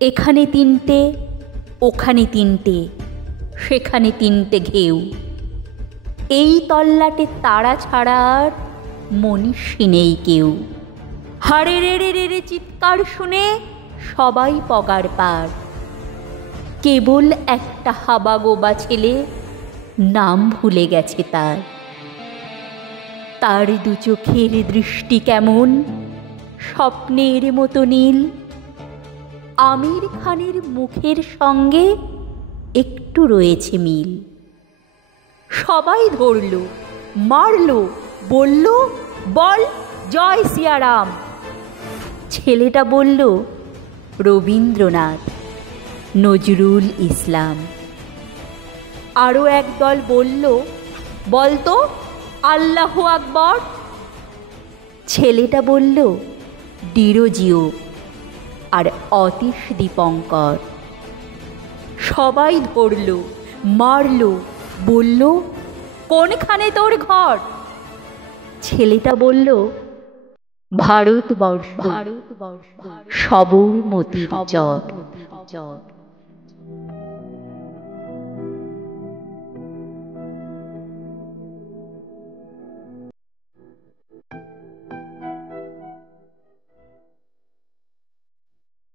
এখানে তিনটে, ওখানে তিনটে, সেখানে তিনটে ঘেউ, এই তল্লাটে তারা ছাড়া আর মনীষী নেই কেউ। হারে রে রে রে রে চিৎকার শুনে সবাই পগার পার। কেবল একটা হাবাগোবা ছেলে নাম ভুলে গেছে তার। তার দু চোখের দৃষ্টি কেমন স্বপ্নের মতো নীল, আমির খানের মুখের সঙ্গে একটু রয়েছে মিল। সবাই ধরল, মারল, বলল, বল জয় সিয়ারাম। ছেলেটা বলল, রবীন্দ্রনাথ, নজরুল ইসলাম। আরও একদল বলল, বলতো আল্লাহ আকবর। ছেলেটা বলল, ডিরোজিও আর অতীশ দীপঙ্কর। সবাই ধরল, মারল, বলল, কোনখানে তোর ঘর? ছেলেটা বলল, ভারতবর্ষ, ভারতবর্ষ, সবরমতীর চর।